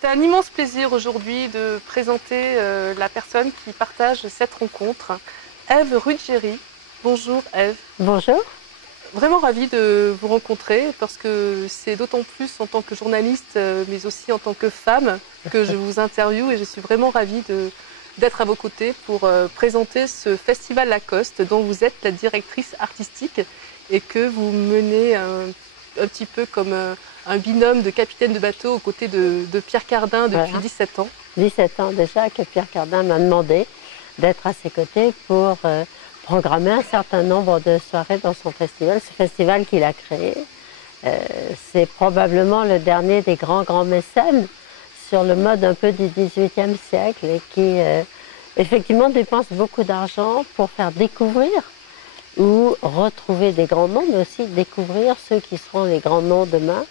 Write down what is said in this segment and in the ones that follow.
C'est un immense plaisir aujourd'hui de présenter la personne qui partage cette rencontre, Ève Ruggieri. Bonjour Ève. Bonjour. Vraiment ravie de vous rencontrer parce que c'est d'autant plus en tant que journaliste mais aussi en tant que femme que je vous interviewe et je suis vraiment ravie d'être à vos côtés pour présenter ce festival Lacoste dont vous êtes la directrice artistique et que vous menez un petit peu comme un binôme de capitaine de bateau aux côtés de Pierre Cardin depuis Voilà. 17 ans. 17 ans déjà que Pierre Cardin m'a demandé d'être à ses côtés pour programmer un certain nombre de soirées dans son festival, ce festival qu'il a créé. C'est probablement le dernier des grands mécènes sur le mode un peu du XVIIIe siècle et qui effectivement dépense beaucoup d'argent pour faire découvrir ou retrouver des grands noms, mais aussi découvrir ceux qui seront les grands noms demain.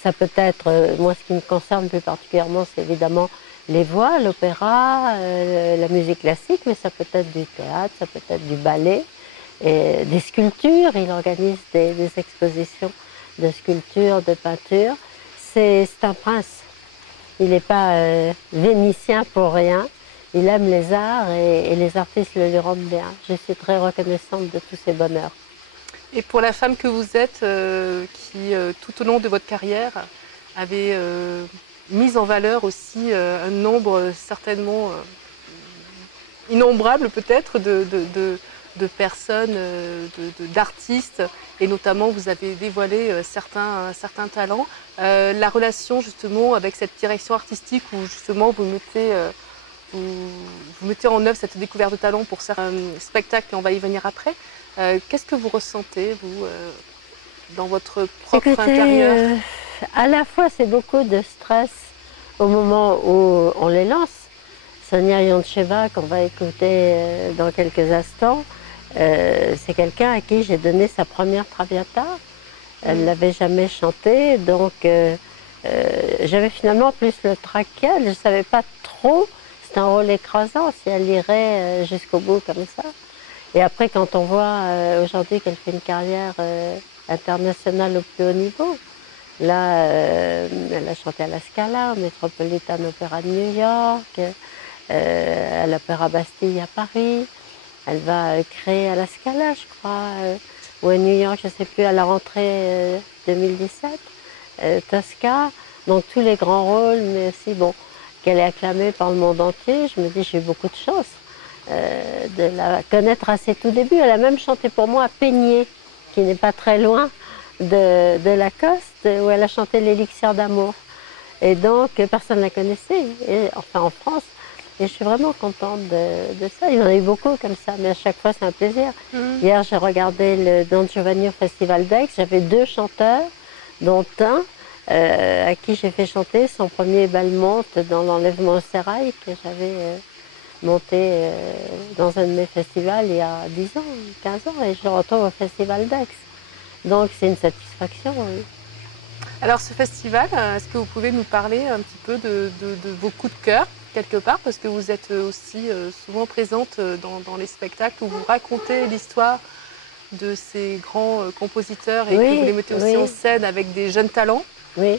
Ça peut être, moi ce qui me concerne plus particulièrement, c'est évidemment les voix, l'opéra, la musique classique, mais ça peut être du théâtre, ça peut être du ballet, et des sculptures. Il organise des expositions de sculptures, de peintures. C'est un prince. Il n'est pas vénitien pour rien. Il aime les arts et les artistes le lui rendent bien. Je suis très reconnaissante de tous ces bonheurs. Et pour la femme que vous êtes, qui tout au long de votre carrière avait mis en valeur aussi un nombre certainement innombrable peut-être de personnes, d'artistes, et notamment vous avez dévoilé certains talents. La relation justement avec cette direction artistique où justement vous mettez en œuvre cette découverte de talent pour certains spectacles, et on va y venir après. Qu'est-ce que vous ressentez, vous, dans votre propre intérieur? À la fois, c'est beaucoup de stress au moment où on les lance. Sonia Yoncheva, qu'on va écouter dans quelques instants, c'est quelqu'un à qui j'ai donné sa première Traviata. Elle ne l'avait jamais chantée, donc j'avais finalement plus le trac qu'elle. Je ne savais pas trop, c'est un rôle écrasant si elle irait jusqu'au bout comme ça. Et après, quand on voit aujourd'hui qu'elle fait une carrière internationale au plus haut niveau, là, elle a chanté à la Scala, au Metropolitan Opera de New York, à l'Opéra Bastille à Paris. Elle va créer à la Scala, je crois, ou à New York, je ne sais plus, à la rentrée 2017, Tosca. Donc tous les grands rôles, mais aussi, bon, qu'elle est acclamée par le monde entier. Je me dis, j'ai eu beaucoup de chance. De la connaître à ses tout débuts. Elle a même chanté pour moi à Peigné, qui n'est pas très loin de Lacoste, où elle a chanté l'Élixir d'amour. Et donc, personne ne la connaissait, enfin en France. Et je suis vraiment contente de ça. Il y en a eu beaucoup comme ça, mais à chaque fois, c'est un plaisir. Hier, j'ai regardé le Don Giovanni au Festival d'Aix. J'avais 2 chanteurs, dont un à qui j'ai fait chanter son premier Belmonte dans l'enlèvement au sérail que j'avais monté dans un de mes festivals il y a 10 ans, 15 ans, et je le retrouve au Festival d'Aix. Donc c'est une satisfaction. Oui. Alors ce festival, est-ce que vous pouvez nous parler un petit peu de vos coups de cœur, quelque part, parce que vous êtes aussi souvent présente dans les spectacles où vous racontez l'histoire de ces grands compositeurs et que vous les mettez aussi en scène avec des jeunes talents. Oui.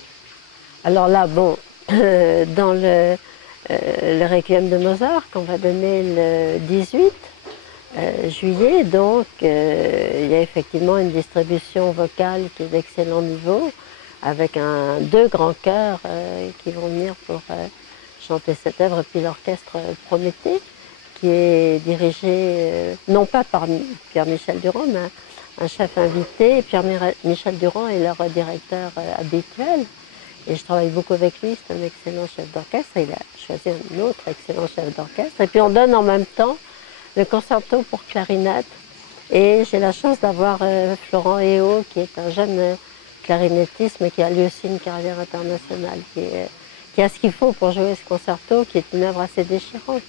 Alors là, bon, dans le Requiem de Mozart qu'on va donner le 18 juillet, donc il y a effectivement une distribution vocale qui est d'excellent niveau, avec 2 grands chœurs qui vont venir pour chanter cette œuvre, et puis l'orchestre Prométhée, qui est dirigé non pas par Pierre-Michel Durand, mais un chef invité. Pierre-Michel Durand est leur directeur habituel. Et je travaille beaucoup avec lui, c'est un excellent chef d'orchestre. Il a choisi un autre excellent chef d'orchestre. Et puis on donne en même temps le concerto pour clarinette. Et j'ai la chance d'avoir Florent Héot, qui est un jeune clarinettiste, mais qui a lui aussi une carrière internationale, qui a ce qu'il faut pour jouer ce concerto, qui est une œuvre assez déchirante.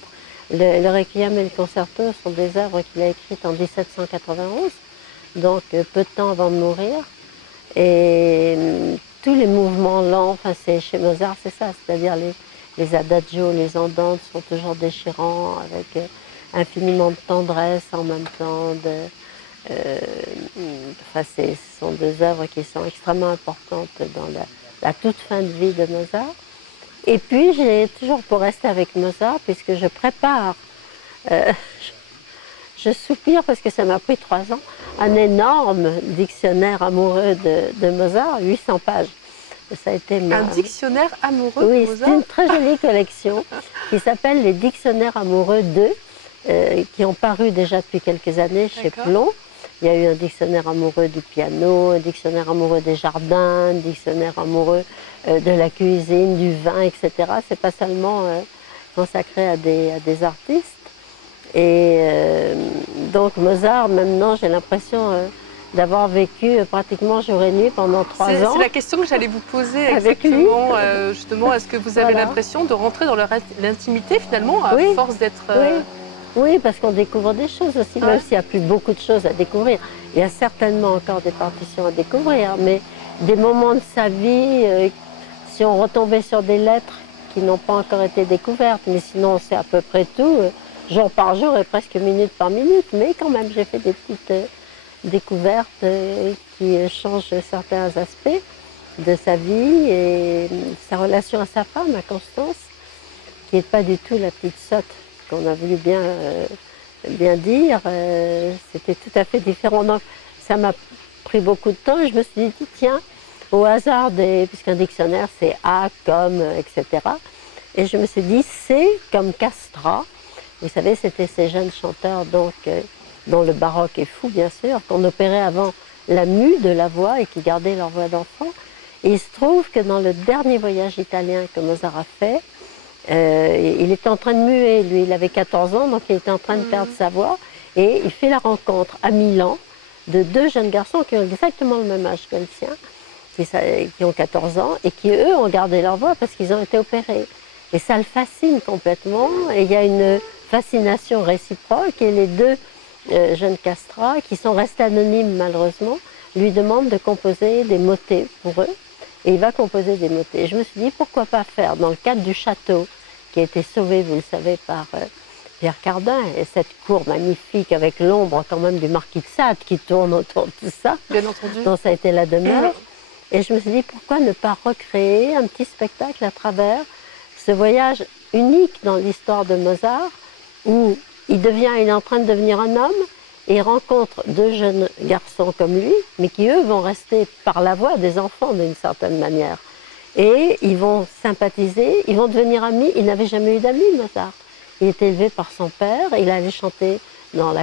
Le Requiem et le concerto sont des œuvres qu'il a écrites en 1791, donc peu de temps avant de mourir. Et tous les mouvements lents, enfin chez Mozart c'est ça, c'est-à-dire les adagios, les andantes sont toujours déchirants, avec infiniment de tendresse en même temps. Ce sont 2 œuvres qui sont extrêmement importantes dans la toute fin de vie de Mozart. Et puis, j'ai toujours, pour rester avec Mozart, puisque je prépare, euh, je soupire parce que ça m'a pris 3 ans, un énorme dictionnaire amoureux de Mozart, 800 pages. Ça a été Un dictionnaire amoureux de Oui, Mozart? c'est une très jolie collection qui s'appelle les dictionnaires amoureux qui ont paru déjà depuis quelques années chez Plon. Il y a eu un dictionnaire amoureux du piano, un dictionnaire amoureux des jardins, un dictionnaire amoureux de la cuisine, du vin, etc. C'est pas seulement consacré à des artistes. Et donc Mozart, maintenant, j'ai l'impression d'avoir vécu pratiquement jour et nuit pendant 3 ans. C'est la question que j'allais vous poser avec exactement. Justement, est-ce que vous avez Voilà. l'impression de rentrer dans l'intimité finalement, à Oui. force d'être... Oui, parce qu'on découvre des choses aussi, même s'il n'y a plus beaucoup de choses à découvrir. Il y a certainement encore des partitions à découvrir, mais des moments de sa vie, si on retombait sur des lettres qui n'ont pas encore été découvertes, mais sinon c'est à peu près tout, jour par jour et presque minute par minute, mais quand même j'ai fait des petites découvertes qui changent certains aspects de sa vie et sa relation à sa femme, à Constance, qui n'est pas du tout la petite sotte qu'on a voulu bien dire, c'était tout à fait différent. Donc, ça m'a pris beaucoup de temps et je me suis dit, tiens, au hasard, puisqu'un dictionnaire c'est A comme, etc. Et je me suis dit, c'est comme Castra. Vous savez, c'était ces jeunes chanteurs donc, dont le baroque est fou, bien sûr, qu'on opérait avant la mue de la voix et qui gardaient leur voix d'enfant. Et il se trouve que dans le dernier voyage italien que Mozart a fait, il était en train de muer, lui, il avait 14 ans, donc il était en train de perdre sa voix. Et il fait la rencontre à Milan de 2 jeunes garçons qui ont exactement le même âge que le sien, qui ont 14 ans, et qui, eux, ont gardé leur voix parce qu'ils ont été opérés. Et ça le fascine complètement, et il y a une fascination réciproque, et les 2 jeunes castrats, qui sont restés anonymes malheureusement, lui demandent de composer des motets pour eux, et il va composer des motets. Et je me suis dit, pourquoi pas faire, dans le cadre du château, qui a été sauvé, vous le savez, par Pierre Cardin, et cette cour magnifique avec l'ombre quand même du marquis de Sade qui tourne autour de tout ça, bien entendu, dont ça a été la demeure. Et je me suis dit, pourquoi ne pas recréer un petit spectacle à travers ce voyage unique dans l'histoire de Mozart, où il est en train de devenir un homme, et il rencontre 2 jeunes garçons comme lui, mais qui eux vont rester par la voix des enfants d'une certaine manière. Et ils vont sympathiser, ils vont devenir amis. Il n'avait jamais eu d'amis, Mozart. Il était élevé par son père, il allait chanter dans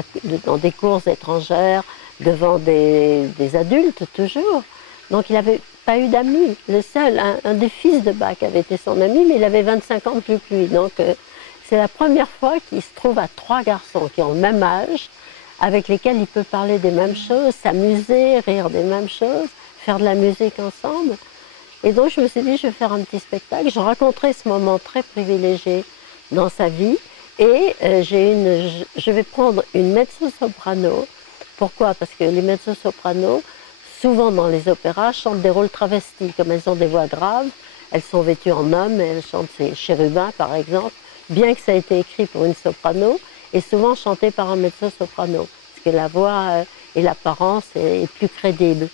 des cours étrangères, devant des adultes toujours. Donc il n'avait pas eu d'amis. Le seul, un des fils de Bach avait été son ami, mais il avait 25 ans de plus que lui. Donc c'est la première fois qu'il se trouve à 3 garçons qui ont le même âge, avec lesquels il peut parler des mêmes choses, s'amuser, rire des mêmes choses, faire de la musique ensemble. Et donc je me suis dit, je vais faire un petit spectacle. Je raconterai ce moment très privilégié dans sa vie. Et je vais prendre une mezzo-soprano. Pourquoi? Parce que les mezzo-sopranos, souvent dans les opéras, chantent des rôles travestis. Comme elles ont des voix graves, elles sont vêtues en hommes, elles chantent ces chérubins par exemple, bien que ça ait été écrit pour une soprano, et souvent chanté par un mezzo-soprano, parce que la voix et l'apparence est plus crédible.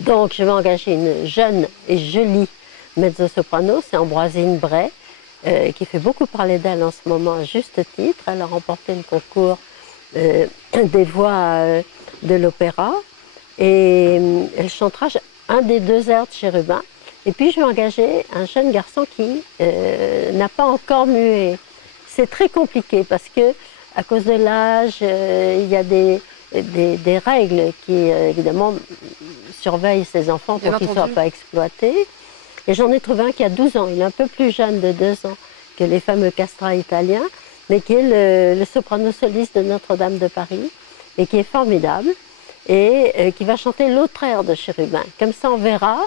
Donc je vais engager une jeune et jolie mezzo-soprano, c'est Ambroisine Bray, qui fait beaucoup parler d'elle en ce moment à juste titre. Elle a remporté le concours des voix de l'opéra, et elle chantera un des 2 airs de Chérubin. Et puis je vais engager un jeune garçon qui n'a pas encore mué. C'est très compliqué parce que à cause de l'âge, il y a des règles qui évidemment surveillent ces enfants pour qu'ils ne soient pas exploités. Et j'en ai trouvé un qui a 12 ans, il est un peu plus jeune de 2 ans que les fameux castrats italiens, mais qui est le soprano soliste de Notre-Dame de Paris, et qui est formidable, et qui va chanter l'autre air de Chérubin. Comme ça on verra,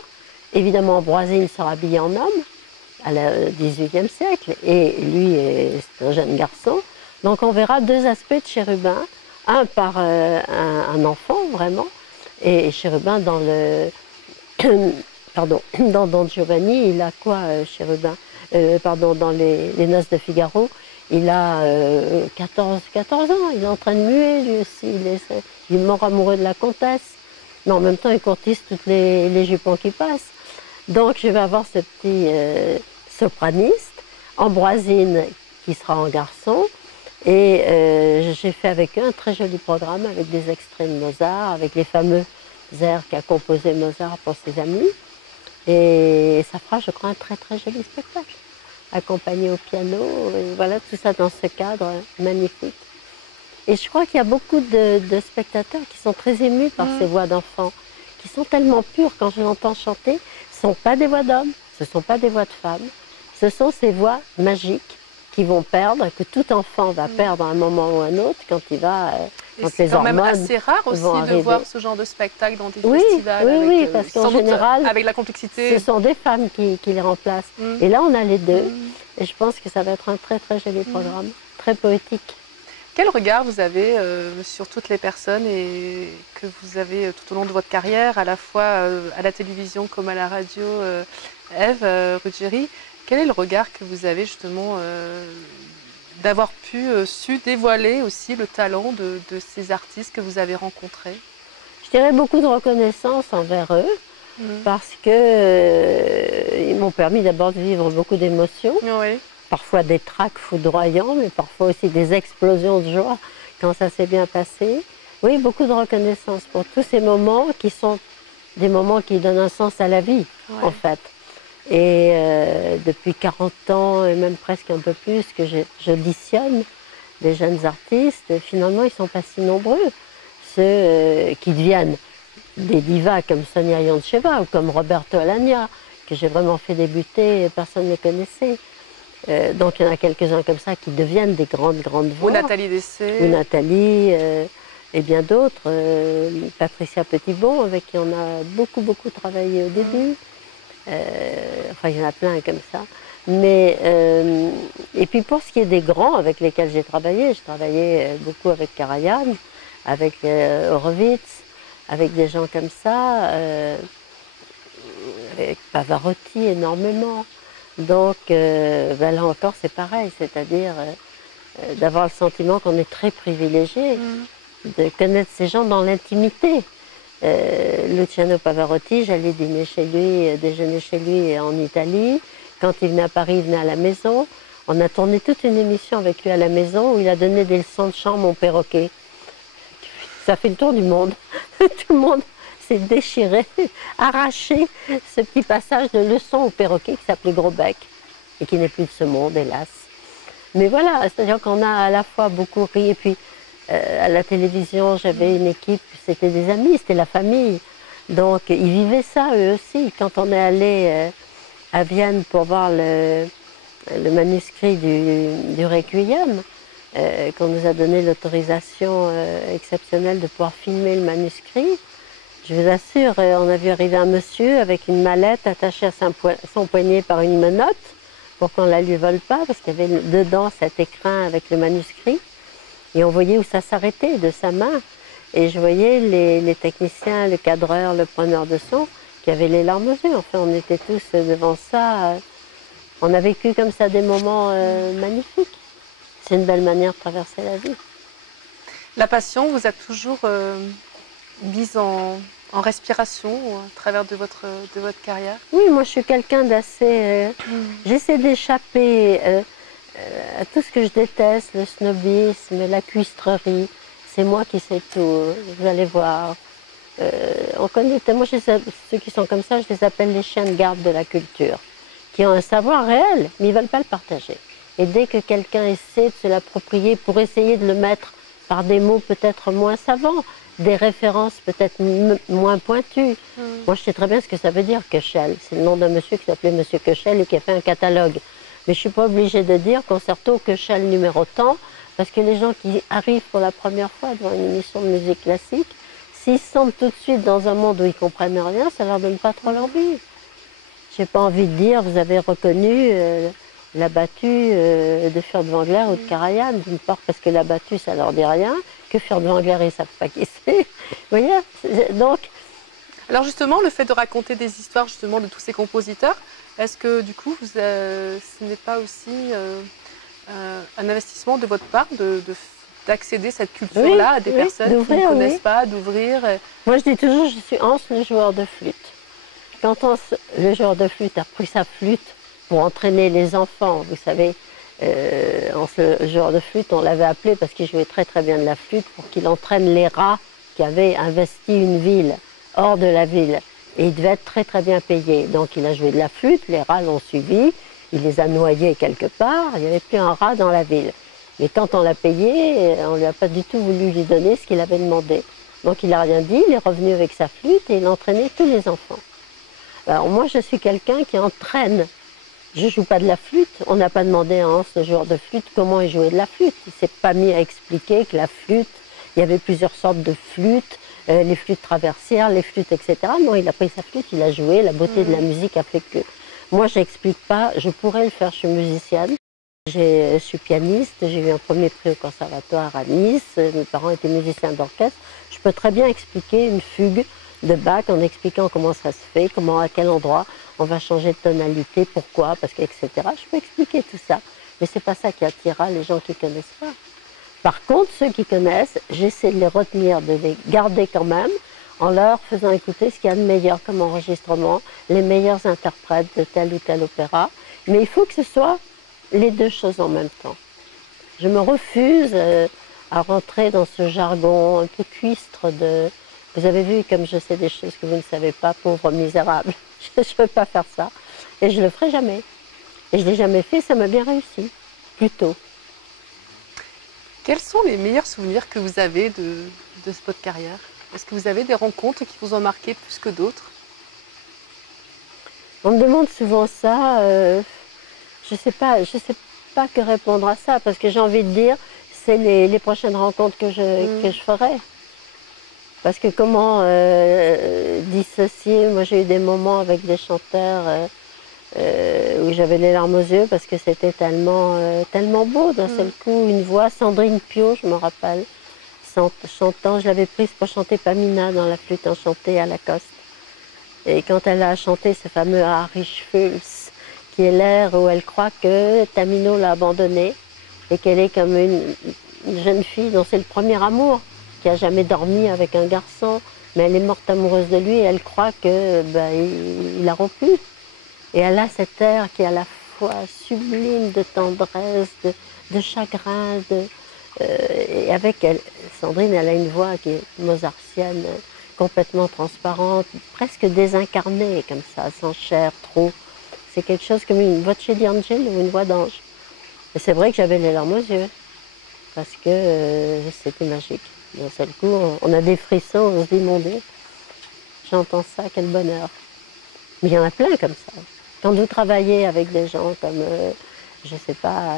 évidemment Ambroisine sera habillé en homme, à le XVIIIe siècle, et lui c'est un jeune garçon, donc on verra 2 aspects de Chérubin, un par un enfant vraiment, et Chérubin dans le... Pardon, dans Don Giovanni, il a quoi, Chérubin? Dans les Noces de Figaro, il a 14 ans, il est en train de muer lui aussi, il est mort amoureux de la comtesse, mais en même temps il courtise toutes les jupons qui passent. Donc je vais avoir ce petit sopraniste, Ambroisine qui sera en garçon. Et j'ai fait avec eux un très joli programme avec des extraits de Mozart, avec les fameux airs qu'a composé Mozart pour ses amis. Et ça fera, je crois, un très très joli spectacle, accompagné au piano. Et voilà, tout ça dans ce cadre magnifique. Et je crois qu'il y a beaucoup de spectateurs qui sont très émus par ces voix d'enfants, qui sont tellement pures quand je l'entends chanter. Ce ne sont pas des voix d'hommes, ce ne sont pas des voix de femmes, ce sont ces voix magiques qui vont perdre, que tout enfant va perdre à un moment ou à un autre quand il va... C'est quand même assez rare aussi de voir ce genre de spectacle dans des festivals. Oui, parce qu'en général, avec la complexité, ce sont des femmes qui les remplacent. Et là, on a les deux. Et je pense que ça va être un très très joli programme, très poétique. Quel regard vous avez sur toutes les personnes et que vous avez tout au long de votre carrière, à la fois à la télévision comme à la radio, Ève Ruggieri, quel est le regard que vous avez justement d'avoir pu su dévoiler aussi le talent de ces artistes que vous avez rencontrés? Je dirais beaucoup de reconnaissance envers eux parce que ils m'ont permis d'abord de vivre beaucoup d'émotions. Oui. Parfois des tracs foudroyants, mais parfois aussi des explosions de joie quand ça s'est bien passé. Oui, beaucoup de reconnaissance pour tous ces moments qui sont des moments qui donnent un sens à la vie, en fait. Et depuis 40 ans, et même presque un peu plus, que j'auditionne des jeunes artistes, finalement, ils ne sont pas si nombreux. Ceux qui deviennent des divas comme Sonia Yoncheva ou comme Roberto Alagna, que j'ai vraiment fait débuter et personne ne les connaissait. Donc il y en a quelques-uns comme ça qui deviennent des grandes voix. Ou Nathalie Dessay. Ou Nathalie, et bien d'autres. Patricia Petitbon, avec qui on a beaucoup travaillé au début. Enfin, il y en a plein comme ça. Mais, et puis pour ce qui est des grands avec lesquels j'ai travaillé beaucoup avec Karajan, avec Horowitz, avec des gens comme ça, avec Pavarotti énormément. Donc là encore c'est pareil, c'est-à-dire d'avoir le sentiment qu'on est très privilégié, de connaître ces gens dans l'intimité. Luciano Pavarotti, j'allais dîner chez lui, déjeuner chez lui en Italie. Quand il venait à Paris, il venait à la maison. On a tourné toute une émission avec lui à la maison où il a donné des leçons de chant, mon perroquet. Ça fait le tour du monde. Tout le monde s'est déchiré, arraché ce petit passage de leçon au perroquet qui s'appelait Grosbec et qui n'est plus de ce monde, hélas. Mais voilà, c'est-à-dire qu'on a à la fois beaucoup ri et puis à la télévision, j'avais une équipe, c'était des amis, c'était la famille. Donc ils vivaient ça eux aussi. Quand on est allé à Vienne pour voir le manuscrit du Requiem, qu'on nous a donné l'autorisation exceptionnelle de pouvoir filmer le manuscrit, je vous assure, on a vu arriver un monsieur avec une mallette attachée à son poignet par une menotte pour qu'on ne la lui vole pas, parce qu'il y avait dedans cet écrin avec le manuscrit. Et on voyait où ça s'arrêtait de sa main. Et je voyais les techniciens, le cadreur, le preneur de son, qui avaient les larmes aux yeux. Enfin, on était tous devant ça. On a vécu comme ça des moments magnifiques. C'est une belle manière de traverser la vie. La passion vous a toujours mise en respiration à travers de votre carrière? Oui, moi je suis quelqu'un d'assez... J'essaie d'échapper à tout ce que je déteste, le snobisme, la cuistrerie. C'est moi qui sais tout, vous allez voir. On connaît, moi ceux qui sont comme ça, je les appelle les chiens de garde de la culture, qui ont un savoir réel, mais ils ne veulent pas le partager. Et dès que quelqu'un essaie de se l'approprier pour essayer de le mettre par des mots peut-être moins savants, des références peut-être moins pointues. Moi, je sais très bien ce que ça veut dire, Köchel. C'est le nom d'un monsieur qui s'appelait Monsieur Köchel et qui a fait un catalogue. Mais je ne suis pas obligée de dire concerto Köchel numéro tant, parce que les gens qui arrivent pour la première fois devant une émission de musique classique, s'ils se sentent tout de suite dans un monde où ils ne comprennent rien, ça ne leur donne pas trop l'envie. Je n'ai pas envie de dire, vous avez reconnu la battue de Furtwängler ou de Karajan, d'une part parce que la battue, ça ne leur dit rien, que Furtwängler, ils ne savent pas qui c'est. Vous voyez, donc... Alors justement, le fait de raconter des histoires justement de tous ces compositeurs, est-ce que du coup, ce n'est pas aussi un investissement de votre part d'accéder cette culture-là à des personnes qui ne connaissent pas, d'ouvrir? Moi, je dis toujours, je suis Hans, le joueur de flûte. Quand le joueur de flûte a pris sa flûte pour entraîner les enfants. Vous savez, en ce genre de flûte, on l'avait appelé parce qu'il jouait très très bien de la flûte pour qu'il entraîne les rats qui avaient investi une ville, hors de la ville. Et il devait être très très bien payé. Donc il a joué de la flûte, les rats l'ont suivi, il les a noyés quelque part, il n'y avait plus un rat dans la ville. Mais quand on l'a payé, on ne lui a pas du tout voulu lui donner ce qu'il avait demandé. Donc il n'a rien dit, il est revenu avec sa flûte et il entraînait tous les enfants. Alors moi je suis quelqu'un qui entraîne. Je ne joue pas de la flûte, on n'a pas demandé à Hans, ce joueur de flûte, comment il jouait de la flûte. Il ne s'est pas mis à expliquer que la flûte, il y avait plusieurs sortes de flûtes, les flûtes traversières, les flûtes, etc. Non, il a pris sa flûte, il a joué, la beauté de la musique a fait que... Moi, je n'explique pas, je pourrais le faire, je suis musicienne. Je suis pianiste, j'ai eu un premier prix au conservatoire à Nice, mes parents étaient musiciens d'orchestre. Je peux très bien expliquer une fugue de Bach en expliquant comment ça se fait, comment, à quel endroit on va changer de tonalité, pourquoi, parce que, etc. Je peux expliquer tout ça, mais c'est pas ça qui attirera les gens qui ne connaissent pas. Par contre, ceux qui connaissent, j'essaie de les retenir, de les garder quand même, en leur faisant écouter ce qu'il y a de meilleur comme enregistrement, les meilleurs interprètes de tel ou tel opéra. Mais il faut que ce soit les deux choses en même temps. Je me refuse à rentrer dans ce jargon un peu cuistre de... Vous avez vu comme je sais des choses que vous ne savez pas, pauvre misérable. Je ne veux pas faire ça. Et je ne le ferai jamais. Et je ne l'ai jamais fait, ça m'a bien réussi. Plutôt. Quels sont les meilleurs souvenirs que vous avez de votre carrière? Est-ce que vous avez des rencontres qui vous ont marqué plus que d'autres? On me demande souvent ça. Je sais pas que répondre à ça, parce que j'ai envie de dire, c'est les prochaines rencontres que je ferai. Parce que comment dissocier? Moi, j'ai eu des moments avec des chanteurs où j'avais les larmes aux yeux parce que c'était tellement beau d'un seul coup. Une voix, Sandrine Piau, je me rappelle, chantant, je l'avais prise pour chanter Pamina dans la flûte enchantée à Lacoste. Et quand elle a chanté ce fameux Harry Schulz, qui est l'air où elle croit que Tamino l'a abandonnée et qu'elle est comme une jeune fille dont c'est le premier amour, qui n'a jamais dormi avec un garçon, mais elle est morte amoureuse de lui et elle croit que il a rompu. Et elle a cet air qui est à la fois sublime de tendresse, de chagrin, et avec elle, Sandrine, elle a une voix qui est mozartienne, complètement transparente, presque désincarnée comme ça, sans chair trop. C'est quelque chose comme une voce d'angel ou une voix d'ange. Et c'est vrai que j'avais les larmes aux yeux, parce que c'était magique. D'un seul coup, on a des frissons, on se dit, mon Dieu, j'entends ça, quel bonheur. Mais il y en a plein comme ça. Quand vous travaillez avec des gens comme, je ne sais pas,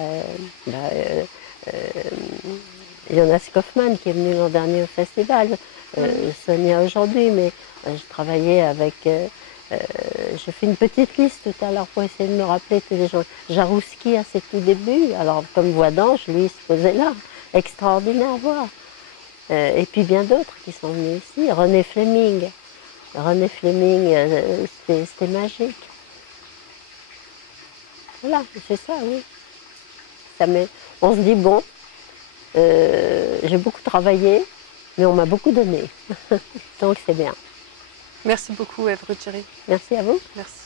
Jonas Kaufmann qui est venu l'an dernier au festival, Sonia aujourd'hui, mais je travaillais avec, je fais une petite liste tout à l'heure pour essayer de me rappeler tous les gens. Jarouski à ses tout débuts, alors comme voix d'ange, lui il se posait là, extraordinaire voix. Et puis bien d'autres qui sont venus ici, René Fleming. René Fleming, c'était magique. Voilà, c'est ça, oui. On se dit, bon, j'ai beaucoup travaillé, mais on m'a beaucoup donné. Donc c'est bien. Merci beaucoup, Ève Ruggieri. Merci à vous. Merci.